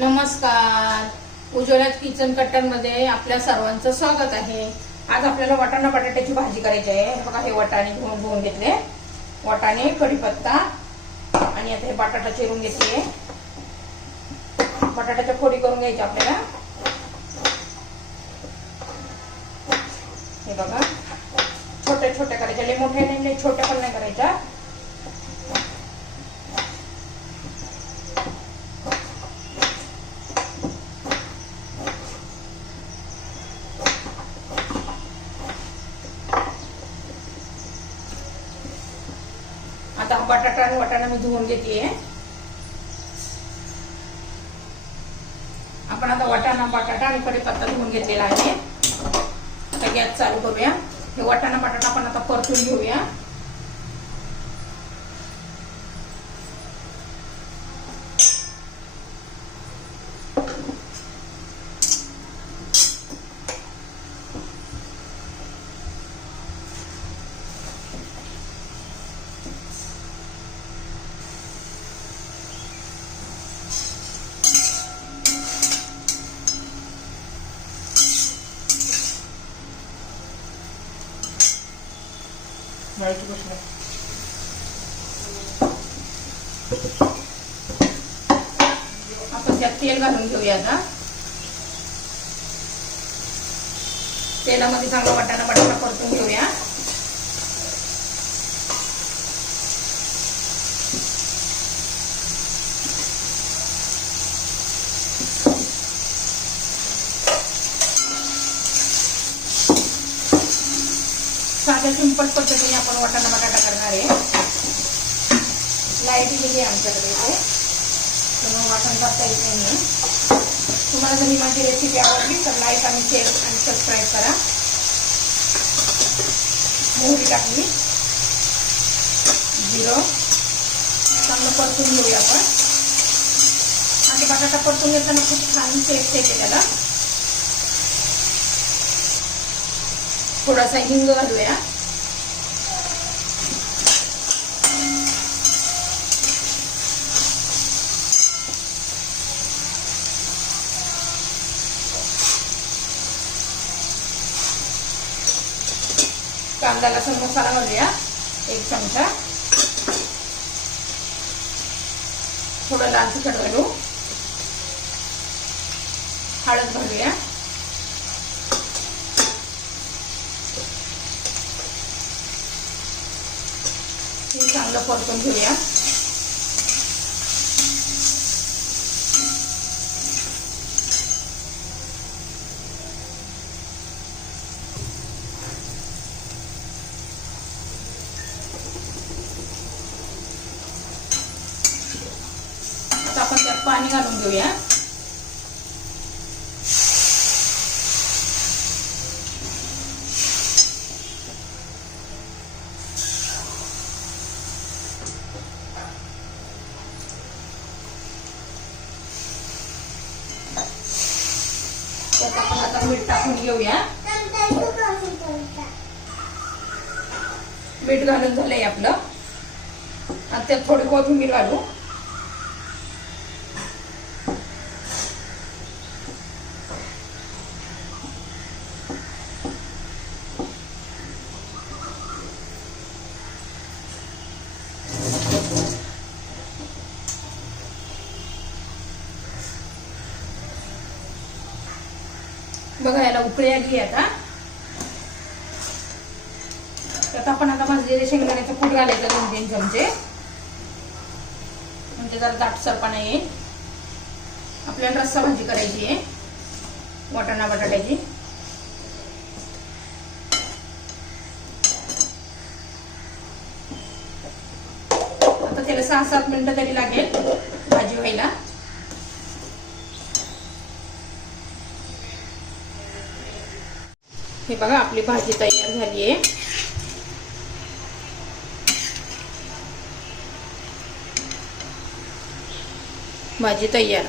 नमस्कार. उज्ज्वला किचन कट्टरमध्ये आपल्या सर्वांचं स्वागत आहे. आज आपल्याला वाटाणा बटाट्याची भाजी करायची आहे. बघा हे वाटाणे घेऊन धुवून घेतले. वाटाणे कढीपत्ता आणि आता हे बटाटा चिरून घेतले. बटाट्याच्या फोडी करून घ्यायच्या आपल्याला. हे बघा. छोट्या छोट्या करायच्या. लई मोठ्या नाही छोट्या पण नाही करायच्या. बटाटा आणि वाटाणा मी धुवून घेते आपण आता वाटाणा बटाटा आणि कढीपत्ता धुवून घेतलेला आहे. आता गॅस चालू करूया. हे वाटाणा बटाटा आपण आता परतून घेऊया. मळायची गोष्ट आपण त्यात तेल घालून घेऊया आता तेलामध्ये चांगला वाटाणा बटाटा परतून घेऊया. साध्या सिंपल पद्धतीने आपण वाटाणा बटाटा करणार आहे. लाइट गेली आमच्याकडे इथे. त्यामुळे वाटण करता येत नाही तुम्हाला जर ही माझी रेसिपी आवडली तर लाईक आणि शेअर आणि सबस्क्राईब करा. मोहरी टाकली. जिरं. चांगलं परतून घेऊया आपण. आणि बटाटा परतून घेताना खूप छान टेस्ट येते त्याला. थोडासा हिंग घालूया. कांदा लसूण मसाला घालूया एक चमचा. थोडं लाल तिखट घालू. हळद घालूया हे चांगलं परतून घेऊया. आपण त्यात पाणी घालून घेऊया त्यात आपण आता मीठ टाकून घेऊया. मीठ घालून झालंय आपलं. आता त्यात थोडी कोथिंबीर घालू. बघा याला उकळी आली आता. त्यात आपण आता भाजलेले शेंगदाण्याचं कूट घालायचं दोन तीन चमचे. म्हणजे जरा दाटसरपणा येईल. आपल्याला रस्सा भाजी करायची आहे. वाटाणा बटाट्याची. आता त्याला सहा सात मिनिटं तरी लागेल भाजी व्हायला हे बघा आपली भाजी तयार झाली आहे. भाजी तयार.